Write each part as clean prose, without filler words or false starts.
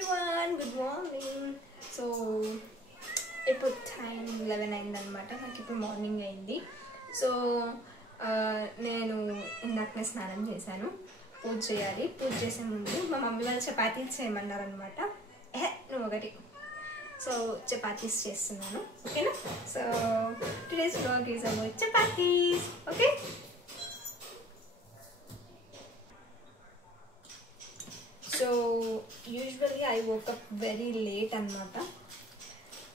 everyone, good morning. So ఇప్పుడు time 11 అయిందనమాట. నాకు ఇప్పుడు మార్నింగ్ అయింది. సో నేను ఇందాకనే స్నానం చేశాను. పూజ చేయాలి. పూజ చేసే ముందు మా మమ్మీ వాళ్ళు చపాతీస్ చేయమన్నారనమాట. నువ్వు ఒకటి. సో చపాతీస్ చేస్తున్నాను, ఓకేనా? So today's vlog is about chapatis, okay? So usually I woke up very late అనమాట.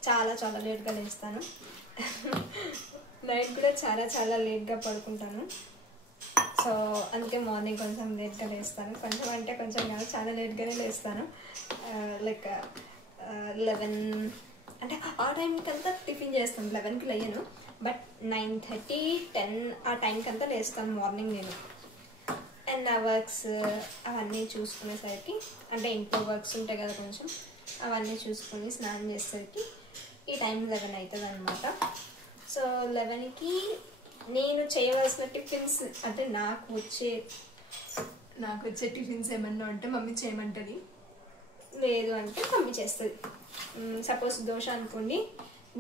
చాలా లేట్గా లేస్తాను. నైట్ కూడా చాలా లేట్గా పడుకుంటాను. సో అందుకే మార్నింగ్ కొంచెం లేట్గా లేస్తాను. కొంచెం అంటే కొంచెం కాదు, చాలా లేట్గానే లేస్తాను. లైక్ 11 అంటే ఆ టైంకి అంతా టిఫిన్ చేస్తాను. 11కి లేయను, బట్ 9:30, 10 ఆ టైంకి అంతా లేస్తాను మార్నింగ్ నేను. అండ్ నా వర్క్స్ అవన్నీ చూసుకునేసరికి, అంటే ఇంట్లో వర్క్స్ ఉంటాయి కదా కొంచెం, అవన్నీ చూసుకొని స్నానం చేసేసరికి ఈ టైం 11 అవుతుంది అనమాట. సో 11కి నేను చేయవలసిన టిఫిన్స్, అంటే నాకు వచ్చే టిఫిన్స్ ఏమన్నా ఉంటే మమ్మీ చేయమంటుంది, లేదు అంటే మమ్మీ చేస్తుంది. సపోజ్ దోశ అనుకోండి,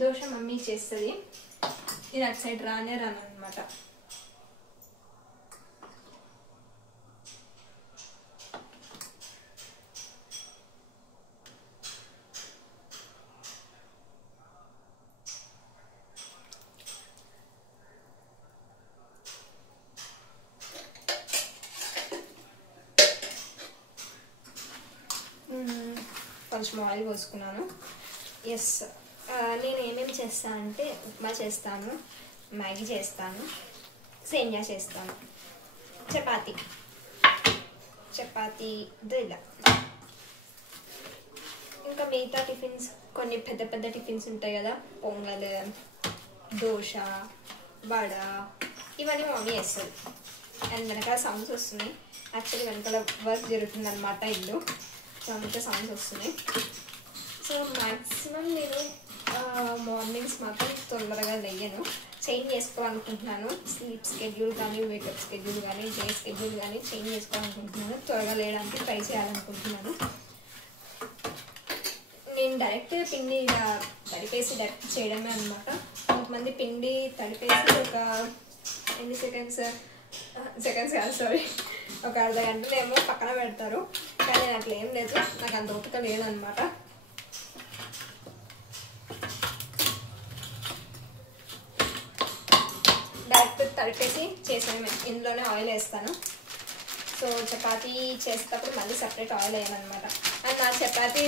దోశ మమ్మీ చేస్తుంది. ఇది అటు సైడ్ రాను అనమాట. కొంచెం ఆయిల్ పోసుకున్నాను. ఎస్, నేను ఏమేమి చేస్తాను అంటే ఉప్మా చేస్తాను, మ్యాగీ చేస్తాను, సేమియా చేస్తాను, చపాతీ ఇలా. ఇంకా మిగతా టిఫిన్స్ కొన్ని పెద్ద టిఫిన్స్ ఉంటాయి కదా, పొంగల్, దోశ, వడ, ఇవన్నీ మమ్మీ చేస్తుంది. అండ్ వెనకాల సౌండ్స్ వస్తున్నాయి. యాక్చువల్లీ వెనకాల వర్క్ జరుగుతుంది అనమాట, ఇల్లు. సో అందుకే సౌండ్స్ వస్తున్నాయి. సో మ్యాక్సిమం నేను మార్నింగ్స్ మాత్రం తొందరగా లేయను. చేంజ్ చేసుకోవాలనుకుంటున్నాను. స్లీప్ స్కెడ్యూల్ కానీ, వేకప్ స్కెడ్యూల్ కానీ, డే స్కెడ్యూల్ కానీ చేంజ్ చేసుకోవాలనుకుంటున్నాను. త్వరగా లేయడానికి ట్రై చేయాలనుకుంటున్నాను. నేను డైరెక్ట్ పిండి ఇలా తడిపేసి డైరెక్ట్ చేయడమే అనమాట. కొంతమంది పిండి తడిపేసి ఒక ఎన్ని సెకండ్స్ కాదు, సారీ, ఒక అర్ధ గంటలో ఏమో పక్కన పెడతారు. కానీ నేను అట్లా ఏం లేదు, నాకు అంత ఓపిక లేదనమాట. డైరెక్ట్ తడిపేసి చేసాను. ఇందులోనే ఆయిల్ వేస్తాను. సో చపాతీ చేసేటప్పుడు మళ్ళీ సపరేట్ ఆయిల్ వేయాలన్నమాట. అండ్ నా చపాతీ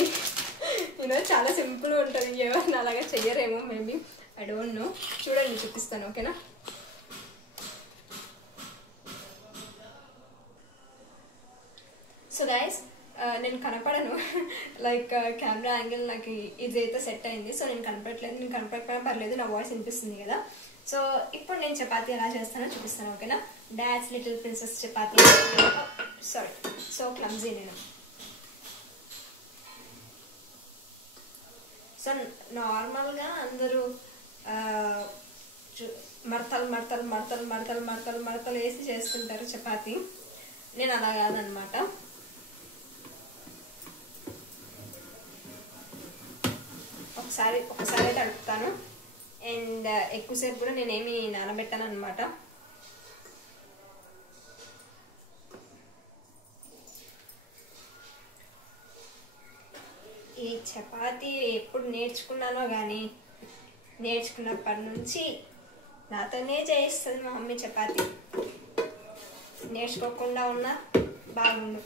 చాలా సింపుల్గా ఉంటుంది. ఎవరిని అలాగా చెయ్యరేమో, మేబీ, ఐ డోంట్ నో. చూడండి, చూపిస్తాను, ఓకేనా? సో గైస్, నేను కనపడను. లైక్ కెమెరా యాంగిల్ నాకు ఇదైతే సెట్ అయింది. సో నేను కనపడట్లేదు. నేను కనపడకపోయినా పర్లేదు, నా వాయిస్ వినిపిస్తుంది కదా. సో ఇప్పుడు నేను చపాతీ ఎలా చేస్తానో చూపిస్తాను, ఓకేనా? Dad's little princess chapati. Sorry, so clumsy నేను. సో నార్మల్గా అందరూ మడతలు వేసి చేస్తుంటారు చపాతీ. నేను అలా కాదనమాట. ఒకసారి తడుపుతాను. అండ్ ఎక్కువసేపు కూడా నేనేమి నానబెట్టాను అనమాట. ఈ చపాతీ ఎప్పుడు నేర్చుకున్నానో కానీ, నేర్చుకున్నప్పటి నుంచి నాతోనే చేయిస్తుంది మా మమ్మీ చపాతీ. నేర్చుకోకుండా ఉన్నా బాగుండు.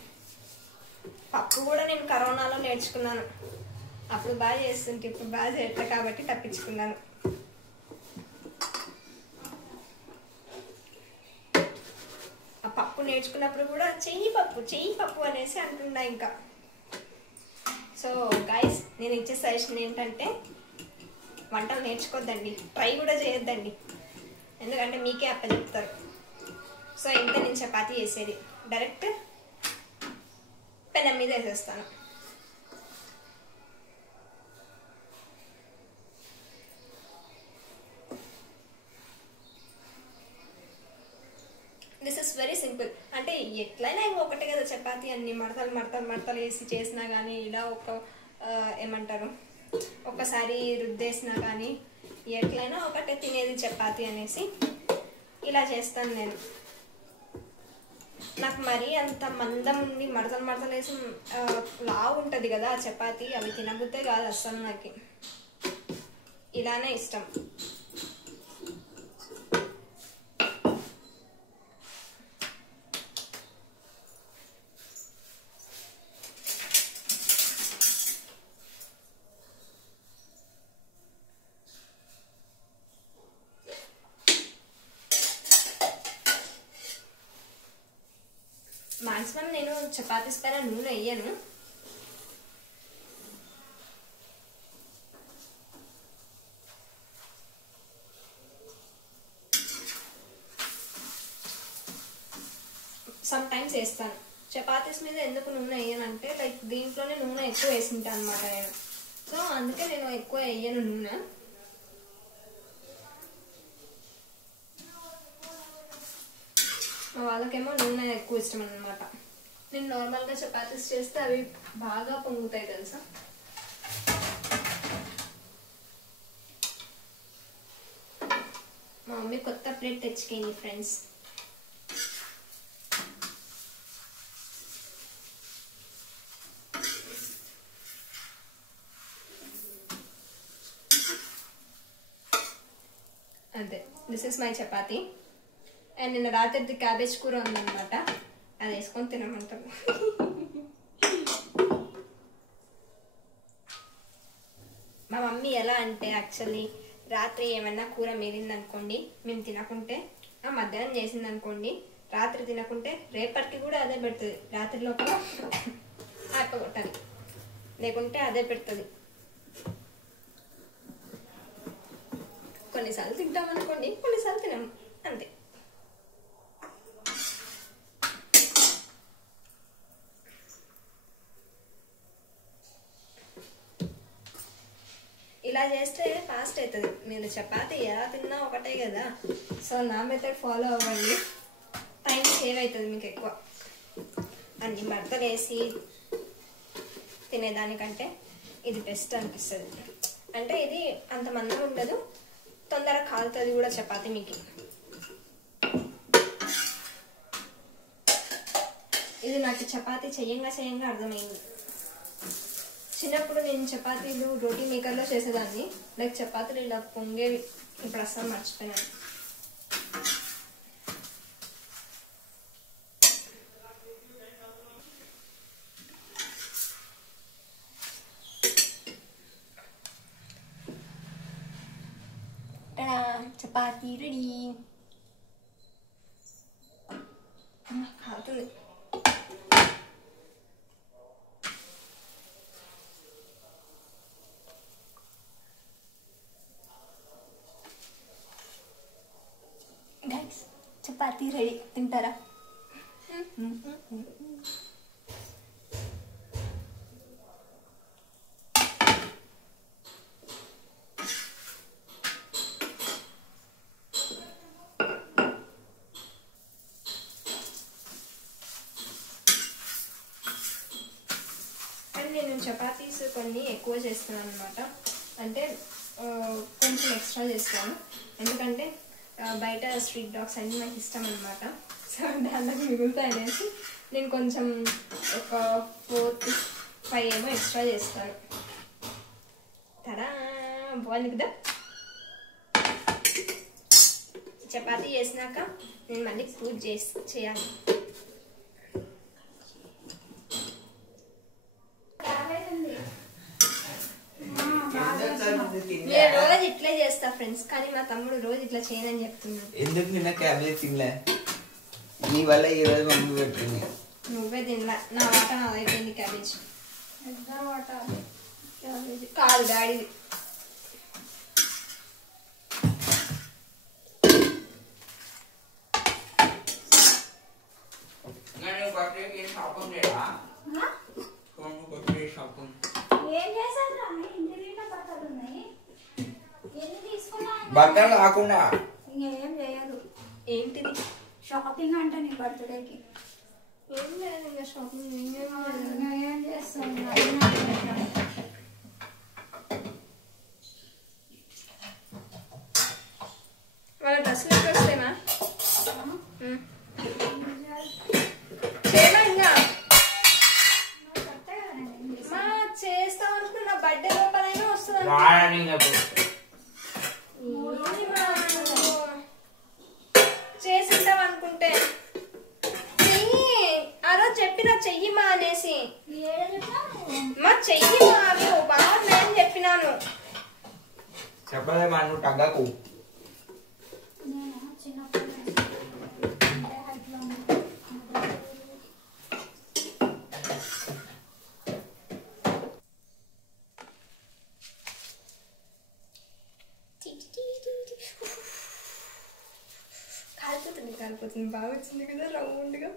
పప్పు కూడా నేను కరోనాలో నేర్చుకున్నాను. అప్పుడు బాగా చేస్తుంటే, ఇప్పుడు బాగా చేయట్లే కాబట్టి తప్పించుకున్నాను. ఆ పప్పు నేర్చుకున్నప్పుడు కూడా చెయ్యి పప్పు అనేసి అంటున్నా ఇంకా. సో గైస్, నేను ఇచ్చే సజెషన్ ఏంటంటే, వంటలు నేర్చుకోవద్దండి, ట్రై కూడా చేయొద్దండి. ఎందుకంటే మీకే అప్పచెప్తారు. సో ఇంత నేను చపాతీ చేసేది డైరెక్ట్ పెనం మీద వేసేస్తాను. This is very simple. అంటే ఎట్లయినా ఇంకొకటే కదా చపాతీ అన్ని మడతలు మడతలు మడతలు వేసి చేసినా కానీ ఇలా ఏమంటారు ఒకసారి రుద్దేసినా కానీ ఎట్లయినా ఒకటే తినేది చపాతీ అనేసి ఇలా చేస్తాను నేను. నాకు మరీ అంత మందం ఉండి మడతలు మడతలు వేసి లావు ఉంటుంది కదా చపాతీ, అవి తినబుద్దే కాదు అస్సలు. నాకు ఇలానే ఇష్టం. మాక్సిమం నేను చపాతీస్ పైన నూనె వేయను. సమ్ టైమ్స్ వేస్తాను. చపాతీస్ మీద ఎందుకు నూనె వేయనంటే లైక్ దీంట్లోనే నూనె ఎక్కువ వేసింటాను అనమాట నేను. సో అందుకే నేను ఎక్కువ వేయను నూనె. మా వాళ్ళకేమో నూనె ఎక్కువ ఇష్టం అనమాట. నేను నార్మల్గా చపాతీస్ చేస్తే అవి బాగా పొంగుతాయి తెలుసా. మా మమ్మీ కొత్త ప్లేట్ తెచ్చుకేయండి ఫ్రెండ్స్. అంతే, this is my chapati. And నిన్న రాత్రిది క్యాబేజ్ కూర ఉందన్నమాట, అది వేసుకొని తినమంటారు. మా మమ్మీ ఎలా అంటే యాక్చువల్లీ రాత్రి ఏమన్నా కూర మిగిలిందనుకోండి, మేము తినకుంటే మధ్యాహ్నం చేసింది అనుకోండి, రాత్రి తినకుంటే రేపటికి కూడా అదే పెడుతుంది. రాత్రి లోపల అయిపోగొట్టాలి, లేకుంటే అదే పెడుతుంది. కొన్నిసార్లు తింటాం అనుకోండి, కొన్నిసార్లు తినము, అంతే. ఇలా చేస్తే ఫాస్ట్ అవుతుంది. మీరు చపాతీ ఎలా తిన్నా ఒకటే కదా. సో నా మెథడ్ ఫాలో అవ్వండి, టైం సేవ్ అవుతుంది మీకు ఎక్కువ. అన్ని మడతలు వేసి తినేదానికంటే ఇది బెస్ట్ అనిపిస్తుంది. అంటే ఇది అంత మందం ఉండదు, తొందరగా కాలుతుంది కూడా చపాతీ మీకు. ఇది నాకు చపాతీ చెయ్యంగా అర్థమైంది. చిన్నప్పుడు నేను చపాతీలు రోటీ మేకర్లో చేసేదాన్ని, లైక్ చపాతీలు ఇలా పొంగేవి. ఇప్పుడు అస్సలు మర్చిపోయాను. చపాతీ రెడీ. కాలుతుంది. చపాతీ రెడీ, తింటారా? నేను చపాతీస్ కొన్ని ఎక్కువ చేస్తున్నాను అనమాట. అంటే కొంచెం ఎక్స్ట్రా చేస్తాను, ఎందుకంటే బయట స్ట్రీట్ డాగ్స్ అన్నీ నాకు ఇష్టం అనమాట. సో దాంట్లో మిగులుతాయి అనేసి నేను కొంచెం ఒక 4-5 ఏమో ఎక్స్ట్రా చేస్తాను. తడా బాగుంది కదా. చపాతీ చేసినాక నేను మళ్ళీ పూజ చేయాలి. నేను రోజు ఇట్లే చేస్తా ఫ్రెండ్స్, కానీ మా తమ్ముడు రోజు ఇట్లా చేయనని చెప్తున్నాడు. ఎందుకు నిన్న క్యాబేజ్ తినలే? నీ వల్ల ఈ రోజు మమ్మీ పెట్టింది. నువ్వే తినలే, నా వాట నాదైపోయింది. క్యాబేజ్ కాదు డాడీది. బట్టలు కాకుండా ఇంకేం చేయదు. ఏంటిది? షాపింగ్ అంటే నీ బర్త్డేకి ఏం లేదు ఇంకా షాపింగ్ ఏం చేస్తాను వాళ్ళ డ్రెస్సులు ఎప్పుడు వస్తాయమా చేయమా ఇంకా మా చేస్తాం అనుకున్న బర్త్డే లోపలైనా వస్తుంది చేసింటాం అనుకుంటే ఆ రోజు చెప్పిన చెయ్యిమా అనేసి మా చెయ్యిమా అవి బాగున్నాయని చెప్పినాను. చెప్పలే మా నువ్వు తగ్గకు. కాలిపోతుంది బాగా వచ్చింది కదా రౌండ్గా.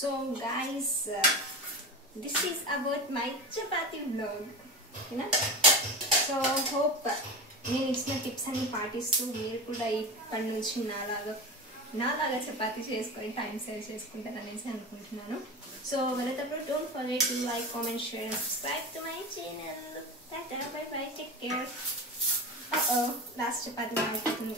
So guys this is about my chapati vlog ఓకేనా. సో హోప్ నేను ఇచ్చిన టిప్స్ అన్ని పాటిస్తూ మీరు కూడా ఇప్పటి నుంచి నాలాగా చపాతీ చేసుకొని టైం సేవ్ చేసుకుంటారనేసి అనుకుంటున్నాను. సో వెళ్ళేటప్పుడు don't forget to like comment share and subscribe to my channel. By by, take care. Last chapati అయిపోతుంది.